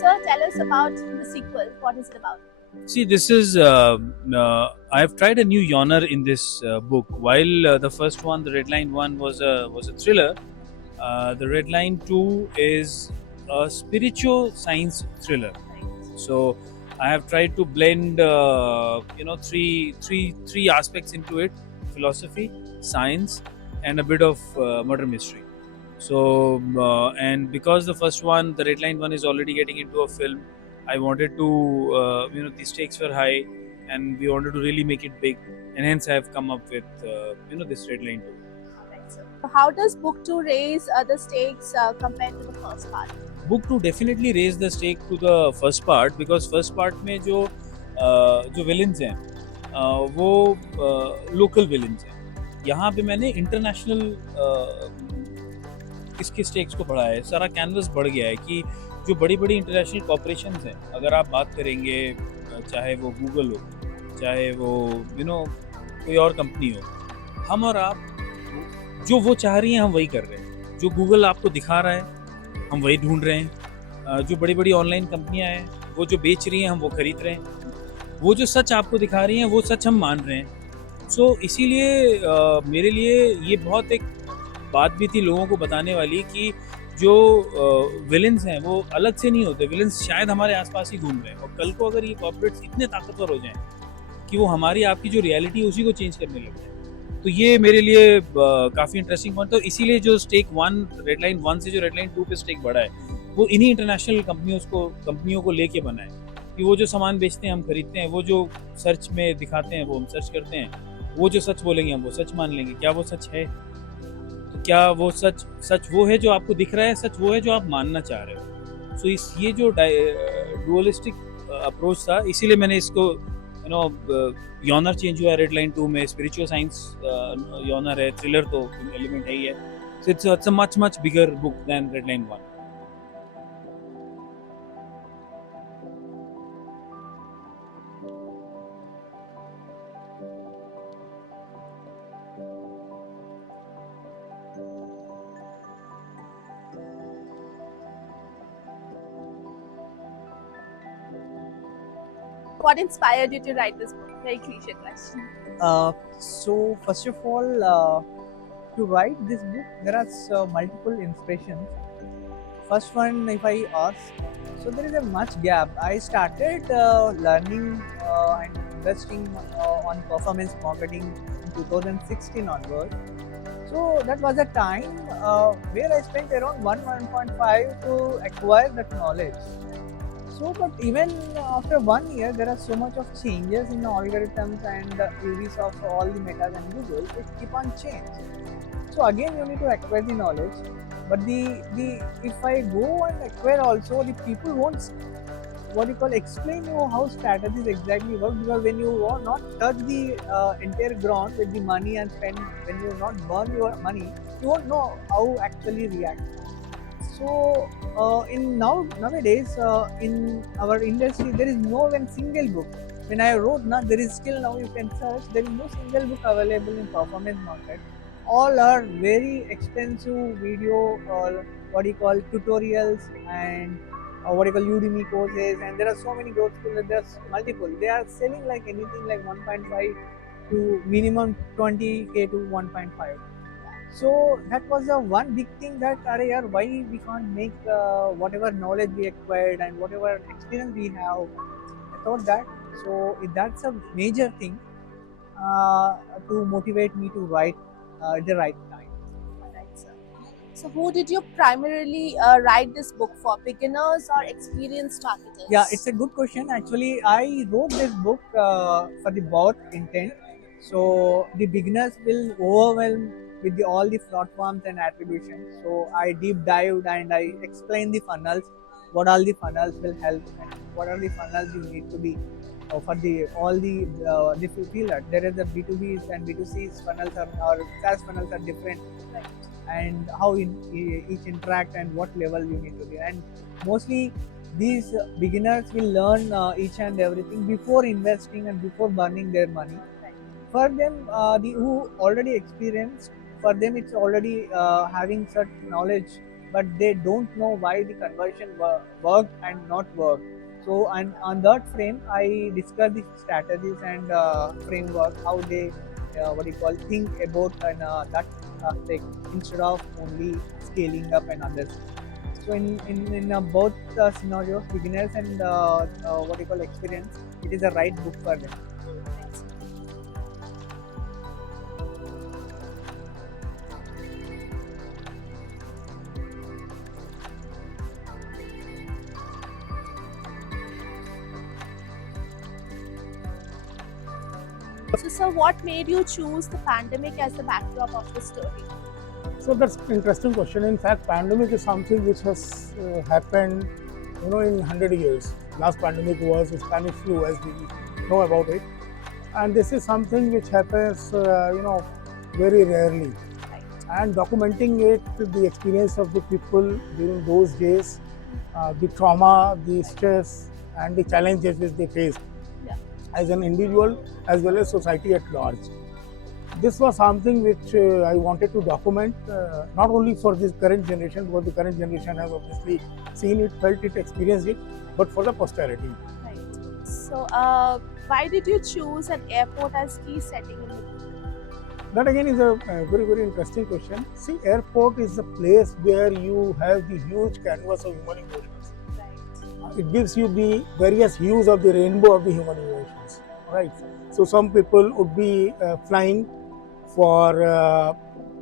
sir, tell us about the sequel. What is it about? See, this is I have tried a new genre in this book. While the first one, the Red Line one, was a thriller, the Red Line two is a spiritual science thriller. So I have tried to blend three aspects into it: philosophy, science, and a bit of murder mystery. So and because the first one, the Red Line one, is already getting into a film, I wanted to the stakes were high, and we wanted to really make it big, and hence I have come up with this Red Line two. Alright, sir. How does book 2 raise the stakes compared to the first part? Book two definitely raise the stake to the first part, because first part में जो villains हैं वो local villains हैं. यहाँ पे मैंने international इसके stakes को बढ़ाया है. सारा कैनवस बढ़ गया है कि जो बड़ी बड़ी इंटरनेशनल कॉर्पोरेशंस हैं, अगर आप बात करेंगे चाहे वो गूगल हो, चाहे वो कोई और कंपनी हो, हम और आप जो वो चाह रही हैं हम वही कर रहे हैं. जो गूगल आपको दिखा रहा है हम वही ढूंढ रहे हैं. जो बड़ी बड़ी ऑनलाइन कंपनियां हैं वो जो बेच रही हैं हम वो खरीद रहे हैं. वो जो सच आपको दिखा रही हैं वो सच हम मान रहे हैं. सो इसीलिए मेरे लिए ये बहुत एक बात भी थी लोगों को बताने वाली कि जो विलन्स हैं वो अलग से नहीं होते. विलन्स शायद हमारे आसपास ही घूम रहे हैं, और कल को अगर ये कॉर्पोरेट्स इतने ताकतवर हो जाएं कि वो हमारी आपकी जो रियलिटी है उसी को चेंज करने लग जाए, तो ये मेरे लिए काफ़ी इंटरेस्टिंग पॉइंट. तो इसीलिए जो stake one, red line one से जो रेड लाइन टू पे स्टेक बढ़ा है, वो इन्हीं इंटरनेशनल कंपनियों को लेके बना है कि वो जो सामान बेचते हैं हम खरीदते हैं, वो जो सर्च में दिखाते हैं वो हम सर्च करते हैं, वो जो सच बोलेंगे हम वो सच मान लेंगे. क्या वो सच है? तो क्या वो सच वो है जो आपको दिख रहा है? सच वो है जो आप मानना चाह रहे हो. सो ये जो डुअलिस्टिक अप्रोच था, इसीलिए मैंने इसको यॉनर चेंज हुआ है. रेड लाइन टू में स्पिरिचुअल साइंस यॉनर है, थ्रिलर तो एलिमेंट है ही है. So it's a much bigger book than red line one. What inspired you to write this book? Very cliche question. So first of all, to write this book, there are multiple inspirations. First one, if I ask, so there is a much gap. I started learning and investing on performance marketing in 2016 onwards. So that was a time where I spent around 1.5 to acquire that knowledge. So, but even after 1 year, there are so much of changes in the algorithms and the UVs of all the metas and Google. It keep on change. So again, you need to acquire the knowledge. But the if I go and acquire also, the people won't explain you how strategies exactly work, because when you will not touch the entire ground with the money and spend, when you not burn your money, you won't know how actually react. So nowadays in our industry, there is no one single book. When I wrote, there is still now you can search. There is no single book available in performance market. All are very expensive video, tutorials, and Udemy courses, and there are so many growth schools. There's multiple. They are selling like anything like 1.5 to minimum 20k to 1.5. So that was the one big thing that why we can't make whatever knowledge we acquired and whatever experience we have. I thought that. So that's a major thing to motivate me to write at the right time. Alright, sir. So, who did you primarily write this book for? Beginners or experienced marketers? Yeah, it's a good question. Actually, I wrote this book for the both intent. So the beginners will overwhelm with all the platforms and attributions. So I deep dived and I explained the funnels, what all the funnels will help, and what are the funnels you need to be for the fulfiller. There is a B2Bs and B2Cs funnels or SaaS funnels are different, and how each interact and what level you need to be. And mostly these beginners will learn each and everything before investing and before burning their money. For them, who already experienced, for them it's already having such knowledge but they don't know why the conversion worked and not worked. So, and on that frame, I discuss the strategies and framework, how they think about and that aspect instead of only scaling up and others. So in both scenarios, beginners and experience, it is the right book for them. So, sir, what made you choose the pandemic as the backdrop of the story? So that's an interesting question. In fact, pandemic is something which has happened, in 100 years. Last pandemic was Spanish flu, as we know about it, and this is something which happens, very rarely. And documenting it, the experience of the people during those days, the trauma, the stress, and the challenges which they faced Yeah. as an individual as well as society at large. This was something which I wanted to document, not only for this current generation, because the current generation has obviously seen it, felt it, experienced it, but for the posterity. Right. So, why did you choose an airport as key setting in the book? That again is a very, very interesting question. See, airport is a place where you have the huge canvas of human emotions. Right. It gives you the various hues of the rainbow of the human emotions, right? So some people would be flying for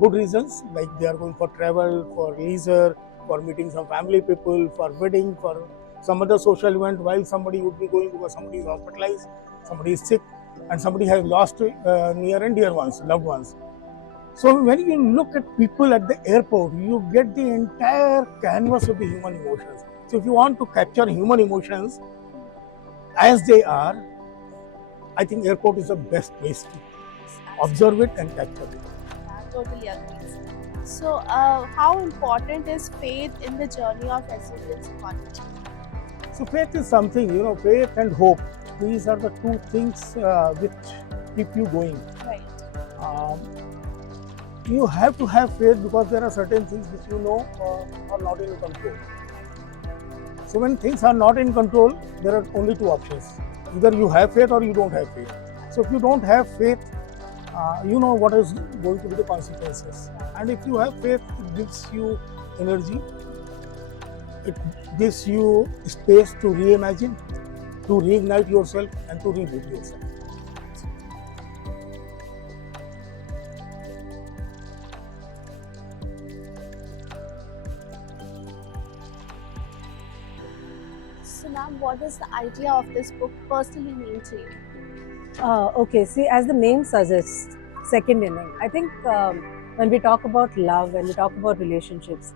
good reasons, like they are going for travel, for leisure, for meeting some family people, for wedding, for some other social event, while somebody would be going because somebody is hospitalized, somebody is sick, and somebody has lost near and dear ones, loved ones. So when you look at people at the airport, you get the entire canvas of the human emotions. So if you want to capture human emotions as they are, I think airport is the best place to observe it and capture it. Yeah, totally agree. So, how important is faith in the journey of resilience in college? So faith is something, faith and hope. These are the two things which keep you going. Right. Um, you have to have faith because there are certain things which are not in control. So when things are not in control, there are only two options. Either you have faith or you don't have faith. So if you don't have faith, you know what is going to be the consequences. And if you have faith, it gives you energy. It gives you space to reimagine, to reignite yourself and to reboot yourself. So, ma'am, what does the idea of this book personally mean to you? Okay, see, as the name suggests, second inning. I think when we talk about love, when we talk about relationships,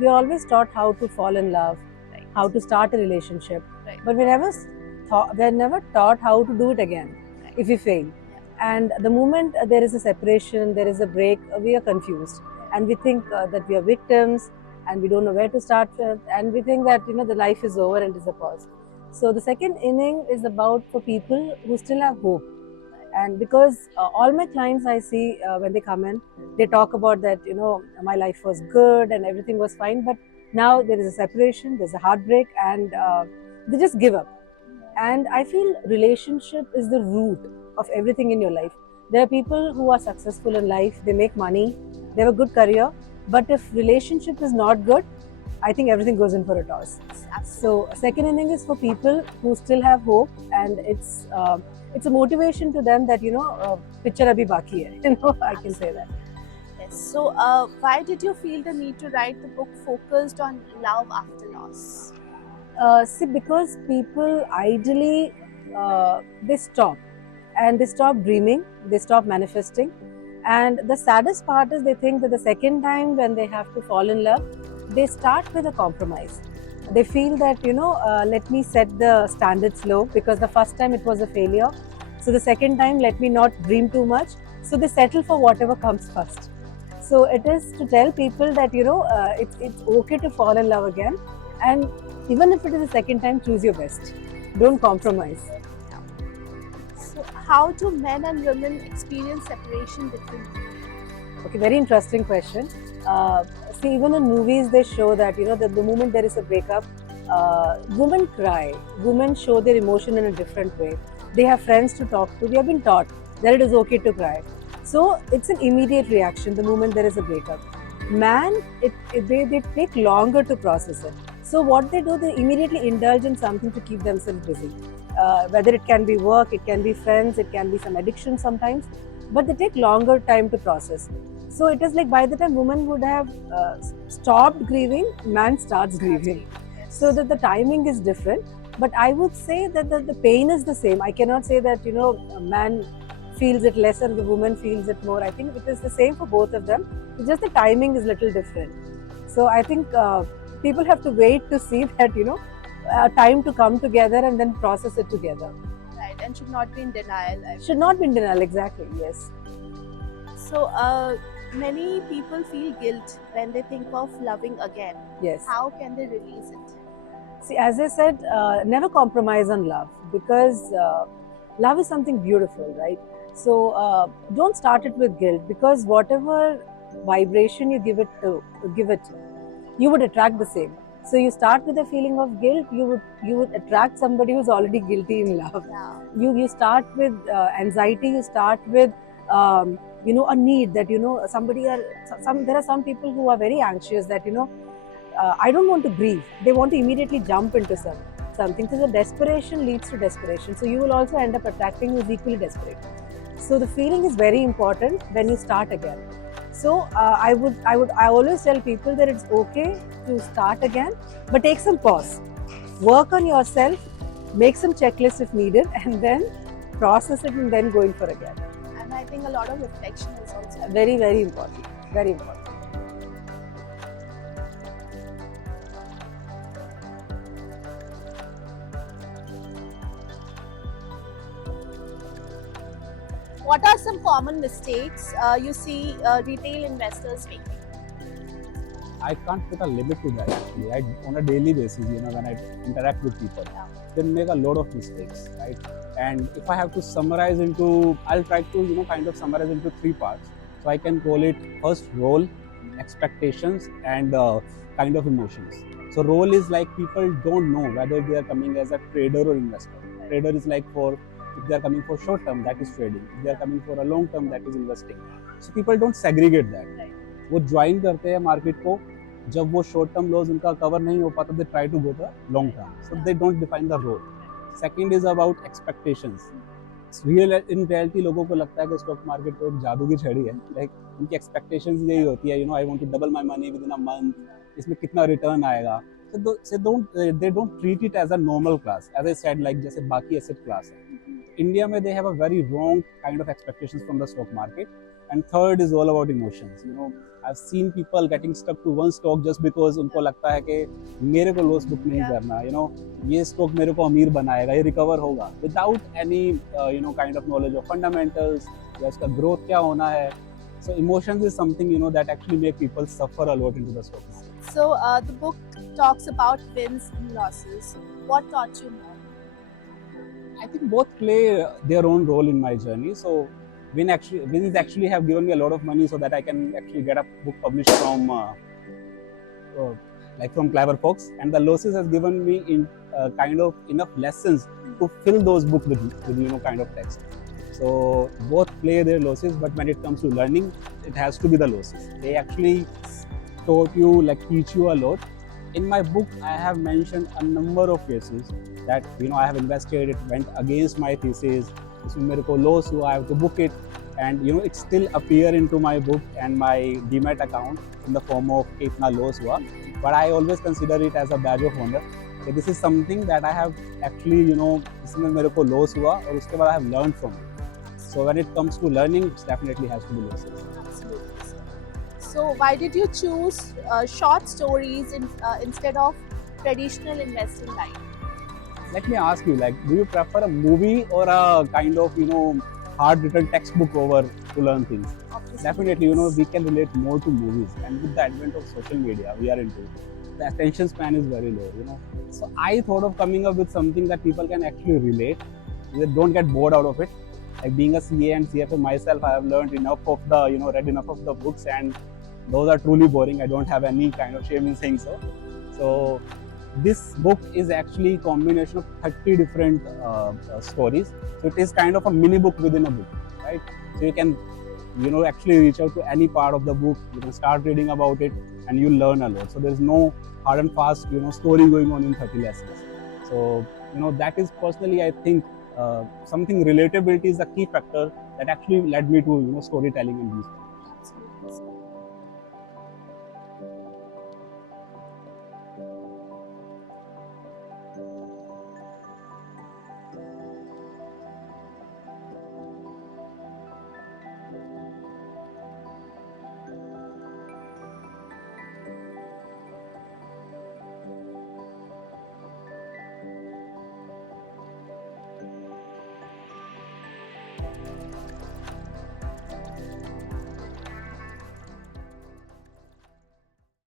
we are always taught how to fall in love, Right. how to start a relationship, Right. but we're never taught how to do it again Right. if we fail. And the moment there is a separation, there is a break, we are confused, and we think that we are victims, and we don't know where to start with, and we think that the life is over and it's a pause. So the second inning is about for people who still have hope. And because all my clients I see when they come in, they talk about that, my life was good and everything was fine, but now there is a separation, there's a heartbreak, and they just give up. And I feel relationship is the root of everything in your life. There are people who are successful in life, they make money, they have a good career, but if relationship is not good, I think everything goes in for a toss. So second inning is for people who still have hope, and it's a motivation to them that picture abhi baki hai. I can say that. Yes. So, why did you feel the need to write the book focused on love after loss? See, because people ideally they stop dreaming, they stop manifesting, and the saddest part is they think that the second time when they have to fall in love, they start with a compromise. They feel that let me set the standards low because the first time it was a failure, so the second time let me not dream too much, so they settle for whatever comes first. So it is to tell people that it's okay to fall in love again, and even if it is the second time, choose your best, don't compromise. So, how do men and women experience separation differently? Okay, very interesting question. See, even in movies, they show that that the moment there is a breakup, women cry. Women show their emotion in a different way. They have friends to talk to. We have been taught that it is okay to cry. So it's an immediate reaction the moment there is a breakup. Man, they take longer to process it. So what they do, they immediately indulge in something to keep themselves busy. Whether it can be work, it can be friends, it can be some addiction sometimes, but they take longer time to process. So it is like by the time woman would have stopped grieving, man starts grieving. So that the timing is different. But I would say that the pain is the same. I cannot say that a man feels it less and the woman feels it more. I think it is the same for both of them. It's just the timing is little different. So I think people have to wait to see that time to come together and then process it together. Right, and should not be in denial. Should not be in denial. Exactly. Yes. So many people feel guilt when they think of loving again. Yes. How can they release it? See, as I said, never compromise on love, because love is something beautiful, right? So don't start it with guilt, because whatever vibration you give it, you would attract the same. So you start with a feeling of guilt, you would attract somebody who's already guilty in love. Yeah. You start with anxiety, you start with a need that there are some people who are very anxious that I don't want to grieve. They want to immediately jump into something. So the desperation leads to desperation. So you will also end up attracting who is equally desperate. So the feeling is very important when you start again. So I always tell people that it's okay to start again, but take some pause. Work on yourself, make some checklists if needed, and then process it and then going for again. And I think a lot of reflection is also Very, very important. Very important. What are some common mistakes you see retail investors making? I can't put a limit to that actually. On a daily basis, when I interact with people, they make a lot of mistakes, right? And if I have to summarize I'll try to, kind of summarize into 3 parts. So I can call it first role, expectations, and kind of emotions. So role is like people don't know whether they are coming as a trader or investor. Trader is like if they are coming for short term, that is trading. If they are coming for a long term, that is investing. So people don't segregate that. वो join करते हैं market को, जब वो short term loss उनका cover नहीं हो पाता, they try to go the long term. So they don't define the role. Second is about expectations. In reality लोगों को लगता है कि स्टॉक मार्केट तो एक जादू की छड़ी है. लाइक उनकी एक्सपेक्टेशंस यही होती है, I want to double my money within a month, इसमें कितना रिटर्न आएगा. They don't treat it as a normal class, as I said, like जैसे बाकी एसेट क्लास है. इंडिया में they have a very wrong kind of expectations from the stock market. And third is all about emotions. I've seen people getting stuck to one stock just because उनको लगता है कि मेरे को loss book नहीं करना, ये स्टॉक मेरे को अमीर बनाएगा, ये रिकवर होगा, without any kind of knowledge of fundamentals या इसका growth क्या होना है. So emotions is something that actually make people suffer a lot into the stock market. So the book talks about wins and losses. What taught you more? I think both play their own role in my journey. So Wins actually have given me a lot of money so that I can actually get a book published from from Clever Fox, and the losses has given me kind of enough lessons to fill those books with kind of text. So both play their losses, but when it comes to learning, it has to be the losses. They actually teach you a lot. In my book, I have mentioned a number of cases that I have invested, it went against my thesis. इसमें मेरे को loss हुआ, I have to book it, and it still appear into my book and my Demat account in the form of कि इतना loss हुआ. But I always consider it as a badge of honor. So this is something that I have actually इसमें मेरे को loss हुआ और उसके बाद I have learned from it. So when it comes to learning, it definitely has to be losses. Absolutely. So why did you choose short stories instead of traditional investing line? Let me ask you, do you prefer a movie or a kind of hard-written textbook over to learn things? Obviously. Definitely, we can relate more to movies, and with the advent of social media we are into, the attention span is very low. So I thought of coming up with something that people can actually relate. They don't get bored out of it. Like being a CA and CFA myself, I have learned enough of the, read enough of the books, and those are truly boring. I don't have any kind of shame in saying so. So this book is actually a combination of 30 different stories. So it is kind of a mini book within a book, right? So you can, actually reach out to any part of the book. You can start reading about it, and you learn a lot. So there's no hard and fast, story going on in 30 lessons. So that is personally, I think, something relatability is the key factor that actually led me to storytelling in these books.